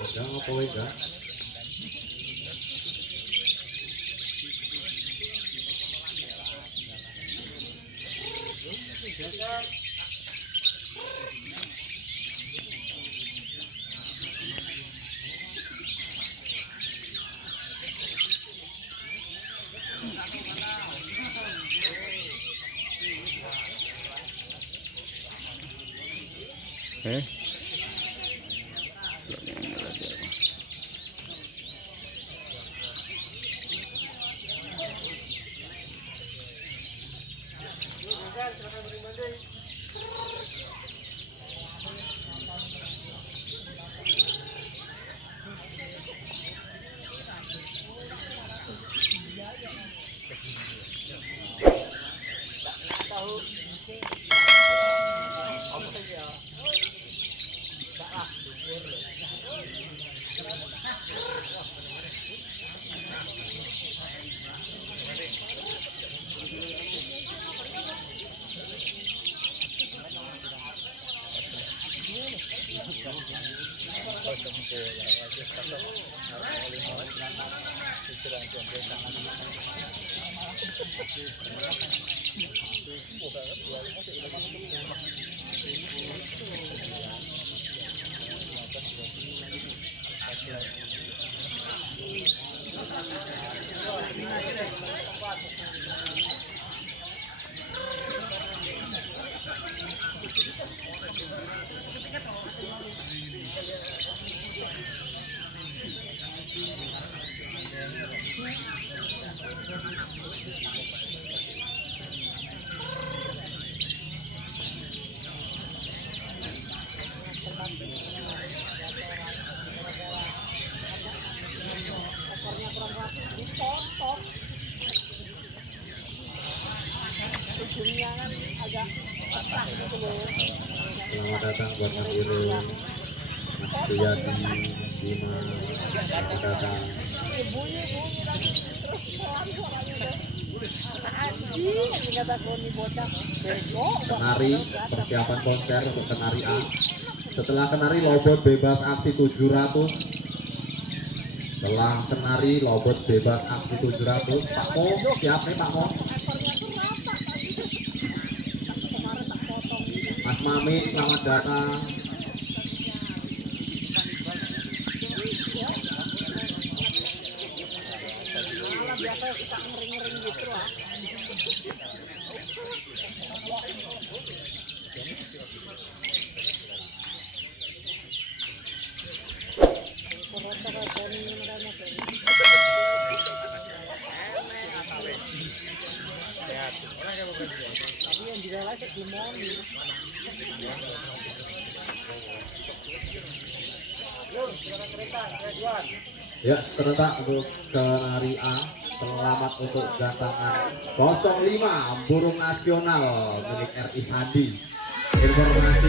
Ada apa enggak? Selamat datang buat Mas Irul, Mas Suyadi, Bima, selamat datang. Kenari, persiapan konser untuk Kenari A. Setelah Kenari Lobot bebas aksi 700. Setelah Kenari Lobot bebas aksi 700. Pak Mo, siap nih Pak Mo. Mas Mami, selamat datang. Ya, serentak untuk Kenari A. Selamat untuk datangan 05 burung nasional milik RI Hadi. Informasi